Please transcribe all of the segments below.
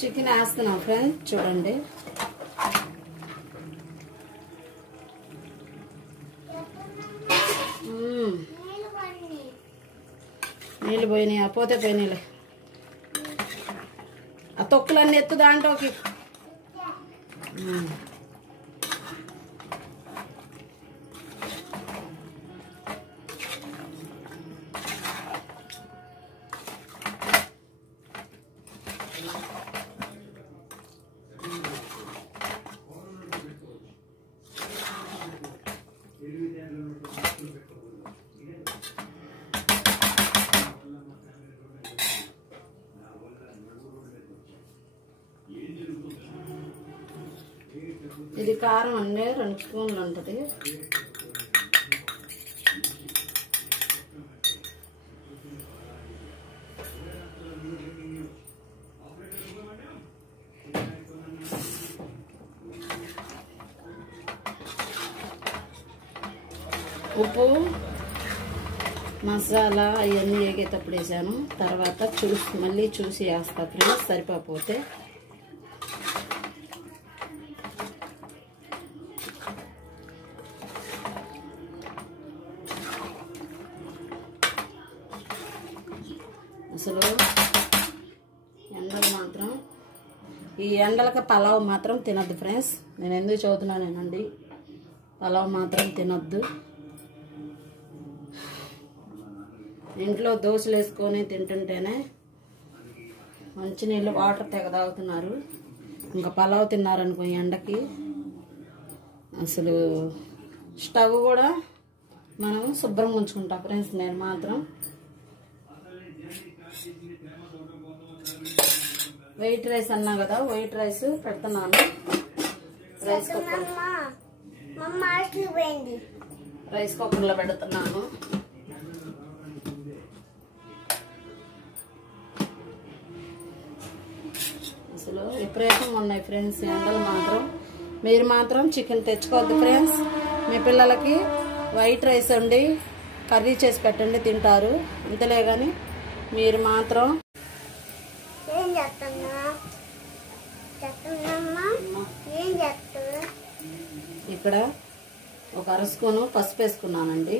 Chicken వేస్తున్నాం friends, చూడండి. నీళ్ళు పోయినాయి, పోతే పోయినాయిలే. ఆ తొక్కులన్నీ ఎత్తు దాంట్లోకి. ఇది కారం అండి, 2 స్పూన్లు ఉంటుంది. ఉప్పు మసాలా అవన్నీ వేగేటప్పుడు వేసాను. తర్వాత మళ్ళీ చూసి వేస్తా ఫ్రెండ్స్, సరిపోతే. అసలు ఎండలు మాత్రం, ఈ ఎండలకు పలావ్ మాత్రం తినద్దు ఫ్రెండ్స్. నేను ఎందుకు చదువుతున్నానేనండి, పలావ్ మాత్రం తినద్దు. ఇంట్లో దోశలు వేసుకొని తింటుంటేనే మంచినీళ్ళు వాటర్ తెగ తాగుతున్నారు. ఇంకా పలావ్ తిన్నారనుకో ఎండకి అసలు స్టవ్ కూడా మనం శుభ్రంగా ఉంచుకుంటాం ఫ్రెండ్స్. నేను మాత్రం వైట్ రైస్ అన్నా కదా, వైట్ రైస్ పెడుతున్నాను. రైస్ కుక్కర్లో పెడుతున్నాను. అసలు విపరీతంగా ఉన్నాయి ఫ్రెండ్స్ ఎండలు మాత్రం. మీరు మాత్రం చికెన్ తెచ్చుకోవద్దు ఫ్రెండ్స్. మీ పిల్లలకి వైట్ రైస్ వండి కర్రీ చేసి పెట్టండి, తింటారు. ఇంతలే కానీ మీరు మాత్రం ఇక్కడ ఒక 1/2 స్పూను పసుపు వేసుకున్నానండి.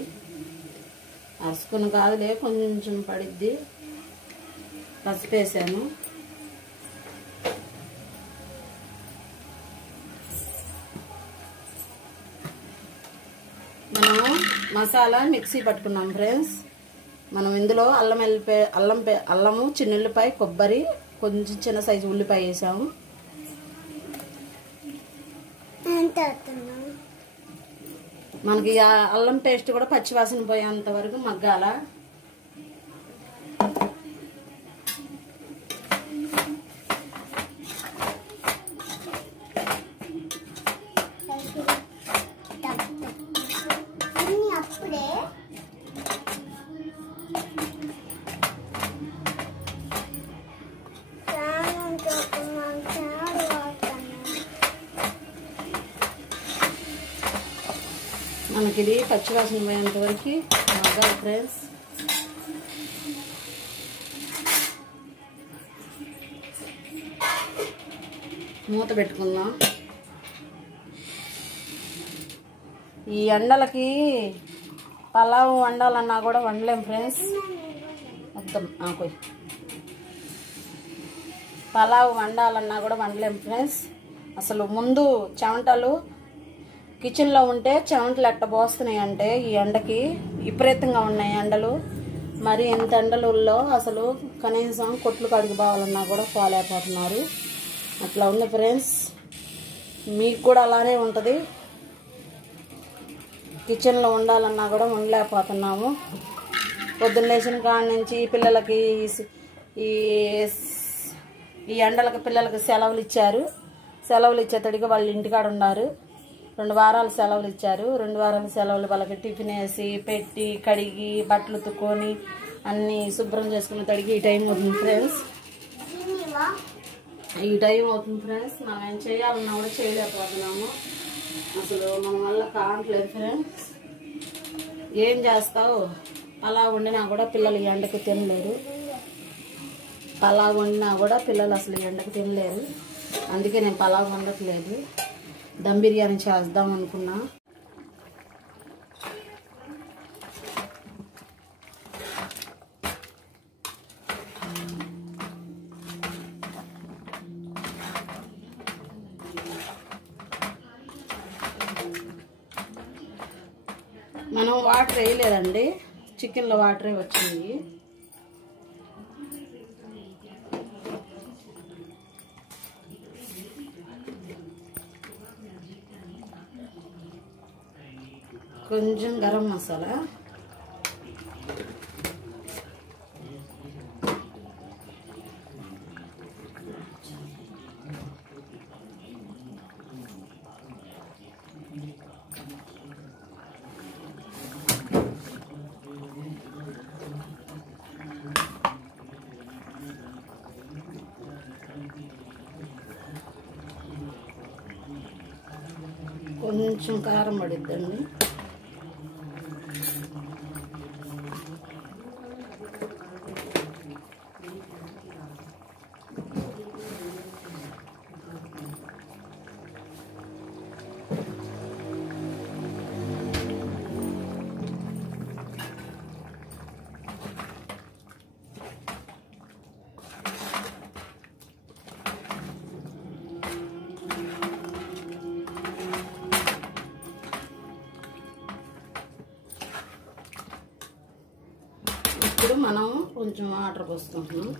1/2 స్పూను కాదులే, కొంచెం పడిద్ది. పసుపు వేసాను. మనం మసాలా మిక్సీ పట్టుకున్నాం ఫ్రెండ్స్. మనం ఇందులో అల్లము, చిన్నుల్లిపాయ, కొబ్బరి, కొంచెం చిన్న సైజు ఉల్లిపాయ వేసాము. మనకి అల్లం పేస్ట్ కూడా పచ్చివాసన పోయేంత వరకు మగ్గాల. మనకి ఇది పచ్చివాసన పోయేంత వరకు మగ్గాలి ఫ్రెండ్స్. మూత పెట్టుకుందాం. ఈ ఎండలకి పలావ్ వండాలన్నా కూడా వండలేం ఫ్రెండ్స్. మొత్తం ఆకోయ్ పలావ్ వండాలన్నా కూడా వండలేం ఫ్రెండ్స్. అసలు ముందు చెమటలు కిచెన్లో ఉంటే చెమటలు ఎట్టబోస్తున్నాయి అంటే ఈ ఎండకి విపరీతంగా ఉన్నాయి ఎండలు. మరి ఇంత ఎండలలో అసలు కనీసం కొట్లు కడిగి పోవాలన్నా కూడా పోలేకపోతున్నారు. అట్లా ఉంది ఫ్రెండ్స్. మీకు కూడా అలానే ఉంటుంది. కిచెన్లో ఉండాలన్నా కూడా ఉండలేకపోతున్నాము. పొద్దున్న లేచిన కాడ నుంచి పిల్లలకి ఈ ఎండలకు పిల్లలకి సెలవులు ఇచ్చారు. సెలవులు ఇచ్చేతడికి వాళ్ళు ఇంటికాడ ఉన్నారు. 2 వారాలు సెలవులు ఇచ్చారు. 2 వారాల సెలవులు వాళ్ళకి టిఫిన్ వేసి పెట్టి కడిగి బట్టలు తుక్కొని అన్నీ శుభ్రం చేసుకుని తడిగి ఈ టైం అవుతుంది ఫ్రెండ్స్. ఈ టైం అవుతుంది ఫ్రెండ్స్. మనం ఏం చేయాలన్నా కూడా చేయలేకపోతున్నాము. అసలు మన వల్ల కావట్లేదు ఫ్రెండ్స్. ఏం చేస్తావు, అలా వండినా కూడా పిల్లలు ఈ ఎండకి తినలేరు. పలావ్ వండినా కూడా పిల్లలు అసలు ఎండకు తినలేరు. అందుకే నేను పలావ్ వండట్లేదు, దమ్ బిర్యానీ చేద్దాం అనుకున్నా. మనం వాటర్ వేయలేదండి, చికెన్లో వాటరే వచ్చింది. కొంచెం గరం మసాలా, కొంచెం కారం పడిద్దండి. ఇప్పుడు మనం కొంచెం వాటర్ పోసుకుంటున్నాం.